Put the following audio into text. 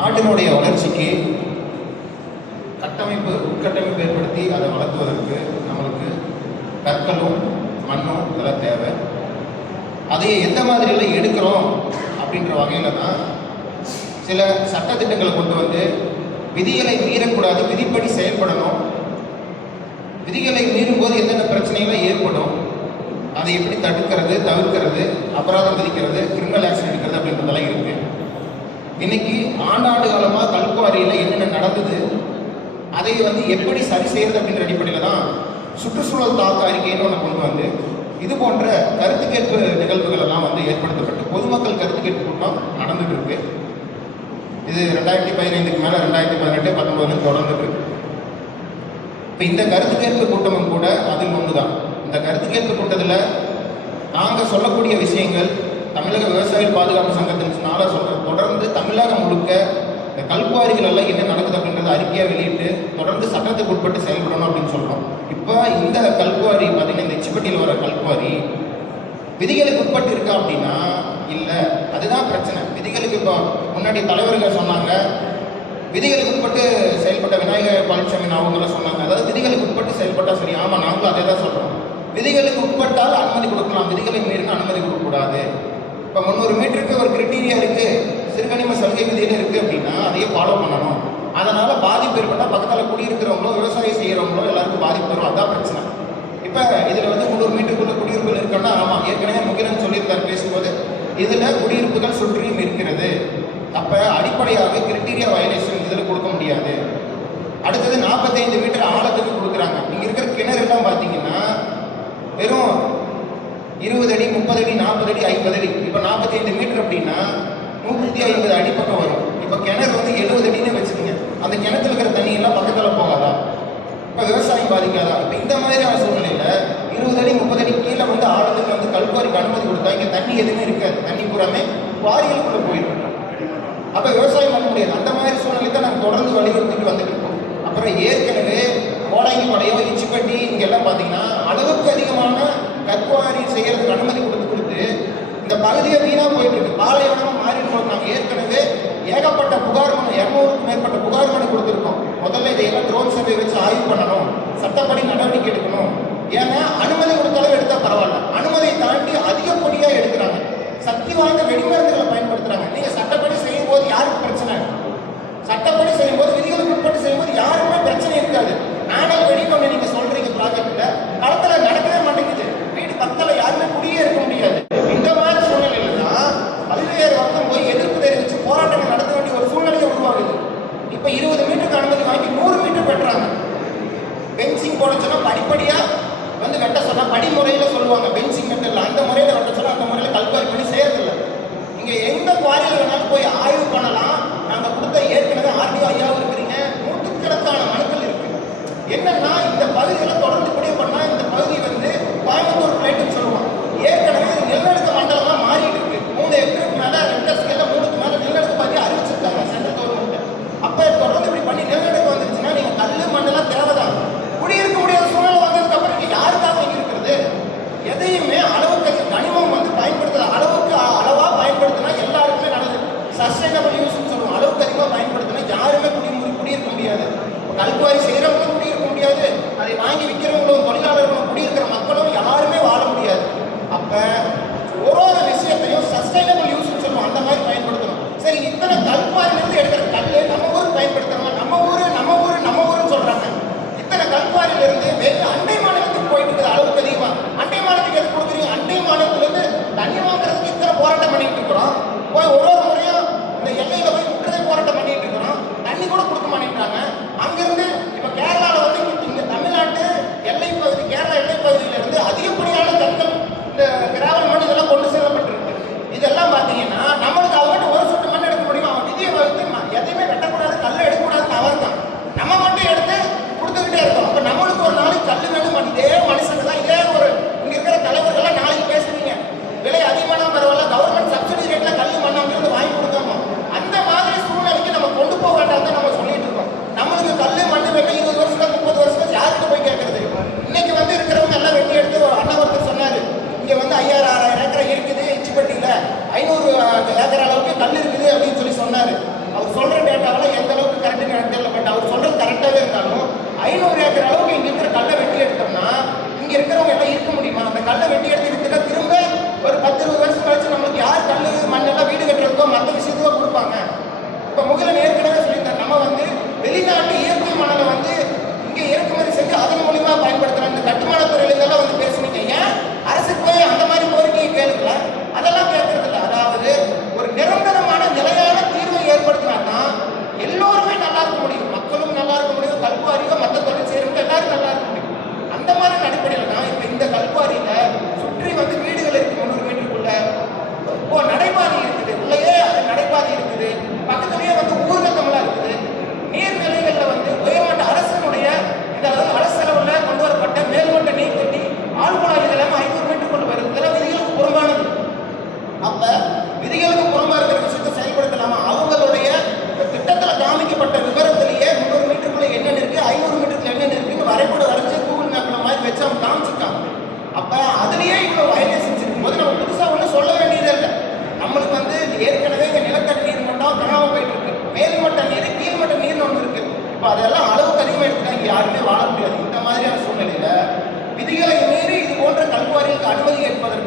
நாட்டினுடைய வளர்ச்சிக்கு கட்டமைப்பு உட்கட்டமைப்பு ஏற்படுத்தி அதை வளர்த்துவதற்கு நம்மளுக்கு கற்களும் மண்ணும் இதெல்லாம் தேவை. அதை எந்த மாதிரியில் எடுக்கிறோம் அப்படின்ற வகையில் தான் சில சட்டத்திட்டங்களை கொண்டு வந்து விதிகளை மீறக்கூடாது விதிப்படி செயல்படணும். விதிகளை மீறும்போது என்னென்ன பிரச்சனைகள் ஏற்படும் அதை எப்படி தடுக்கிறது தவிர்க்கிறது அபராதம் விதிக்கிறது கிரிமினல் ஆக்ஷன் எடுக்கிறது அப்படின்றதெல்லாம் இருக்குது இன்னைக்கு ஆண்டாண்டு காலமாக கல்குவாரியில் என்னென்ன நடந்தது அதை வந்து எப்படி சரி செய்யறது அப்படின்ற அடிப்படையில் தான் சுற்றுச்சூழல் தாக்க அறிக்கைன்னு ஒன்று கொண்டு வந்து இது போன்ற கருத்து கேட்பு நிகழ்வுகள் எல்லாம் வந்து ஏற்படுத்தப்பட்டு பொதுமக்கள் கருத்து கேட்பு கூட்டம் நடந்துட்டு இருக்கு. இது ரெண்டாயிரத்தி பதினைந்துக்கு மேலே ரெண்டாயிரத்தி பதினெட்டு பத்தொன்பது தொடர்ந்துட்டு இருக்கு. இப்போ இந்த கருத்து கேட்பு கூட்டமும் கூட அதில் ஒன்று தான் இந்த கருத்து கேட்பு கூட்டத்தில் நாங்கள் சொல்லக்கூடிய விஷயங்கள் தமிழக விவசாயிகள் பாதுகாப்பு சங்கத்தினால சொல்கிறேன் தொடர்ந்து தமிழகம் முழுக்க இந்த கல்குவாரிகள் எல்லாம் என்ன நடக்குது அப்படின்றத அறிக்கையாக வெளியிட்டு தொடர்ந்து சட்டத்துக்கு உட்பட்டு செயல்படணும் அப்படின்னு சொல்கிறோம் இப்போ இந்த கல்குவாரி பார்த்தீங்கன்னா இந்த எச்சிப்பட்டியில் வர கல்குவாரி விதிகளுக்கு உட்பட்டு இருக்கா அப்படின்னா இல்லை. அதுதான் பிரச்சனை. விதிகளுக்கு இப்போ முன்னாடி தலைவர்கள் சொன்னாங்க விதிகளுக்கு உட்பட்டு செயல்பட்ட விநாயகர் பழனிசாமி அவங்களாம் சொன்னாங்க. அதாவது விதிகளுக்கு உட்பட்டு செயல்பட்டா சரி. ஆமாம் நாங்களும் அதே தான் சொல்கிறோம் விதிகளுக்கு உட்பட்டால் அனுமதி கொடுக்கலாம். விதிகளை மீறினா அனுமதி கொடுக்கக்கூடாது. இப்போ முந்நூறு மீட்டருக்கு ஒரு கிரிட்டீரியா இருக்கு. சிறுகனிம சலுகை விதியில் இருக்கு அப்படின்னா அதையே ஃபாலோ பண்ணணும். அதனால பாதிப்பு ஏற்பட்டால் பக்கத்தில் குடியிருக்கிறவங்களோ விவசாயம் செய்கிறவங்களோ எல்லாருக்கும் பாதிப்பு வரும். அதான் பிரச்சனை. இப்போ இதில் வந்து முந்நூறு மீட்டருக்குள்ள குடியிருப்புகள் இருக்குன்னா ஆமாம் ஏற்கனவே முகிலன் சொல்லியிருக்காரு பேசும்போது இதில் குடியிருப்புகள் சுற்றியும் இருக்கிறது. அப்போ அடிப்படையாக கிரிட்டீரியா வயலேஷன் இதில் கொடுக்க முடியாது. அடுத்தது நாற்பத்தைந்து மீட்டர் ஆழத்துக்கு கொடுக்குறாங்க. இங்கே இருக்கிற கிணறு எல்லாம் பார்த்தீங்கன்னா வெறும் இருபது அடி முப்பது அடி ஐம்பது அடி இப்போ நாற்பத்தைந்து மீட்டர் அப்படின்னா நூற்றி ஐம்பது அடிப்பக்கம் வரும். இப்போ கிணறு வந்து எழுபது அடின்னு வச்சுக்கோங்க. அந்த கிணத்துல இருக்கிற தண்ணி எல்லாம் பக்கத்தில் போகாதா? இப்போ விவசாயம் பாதிக்காதா? இப்போ இந்த மாதிரியான சூழ்நிலையில் இருபது அடி முப்பது அடி கீழே வந்து ஆழத்துக்கு வந்து கல்குவாரிக்கு அனுமதி கொடுத்தா இங்கே தண்ணி எதுவுமே இருக்காது. தண்ணி பூராமே குவாரிகளுக்குள்ளே போயிடும். அப்போ விவசாயம் பண்ண முடியாது. அந்த மாதிரி சூழ்நிலை தான் நாங்கள் தொடர்ந்து வலியுறுத்திட்டு வந்துட்டு இருக்கோம். அப்புறம் ஏற்கனவே கோடாங்கி படையோ இச்சிப்பட்டி இங்கெல்லாம் பார்த்தீங்கன்னா அளவுக்கு அதிகமான கற்குவாரி செய்யறதுக்கு அனுமதி கொடுத்து கொடுத்து இந்த பகுதியை வீணாக போயிட்டு இருக்கு. பாலைவனம் மாறிட்டு போகுது நாங்கள் ஏற்கனவே ஏகப்பட்ட புகார் மனு இரநூறுக்கும் மேற்பட்ட புகார் மனு கொடுத்துருக்கோம். முதல்ல இதையெல்லாம் ட்ரோன்ஸ் போய் ஆய் ஐநூறு ஏக்கர் அளவுக்கு கல் இருக்குது அப்படின்னு சொல்லி சொன்னார். அவர் சொல்ற டேட்டாவெல்லாம் எந்த அளவுக்கு கரெக்டுன்னு எனக்கு தெரியல பட் அவர் சொல்றது கரெக்டாகவே இருந்தாலும் ஐநூறு ஏக்கர் அளவுக்கு இங்க இருக்கிற கல்லை வெட்டி எடுத்தோம்னா இங்க இருக்கிறவங்க எல்லாம் இருக்க முடியுமா? அந்த கல்லை வெட்டி எடுத்து எடுத்துட்டா திரும்ப ஒரு பத்து இருபது வருஷம் கழிச்சு நம்மளுக்கு யார் கல் மண்ணெல்லாம் வீடு கட்டுறதுக்கோ மற்ற விஷயத்துக்கோ கொடுப்பாங்க. இப்போ முகில நேர்த்து என்பதற்கு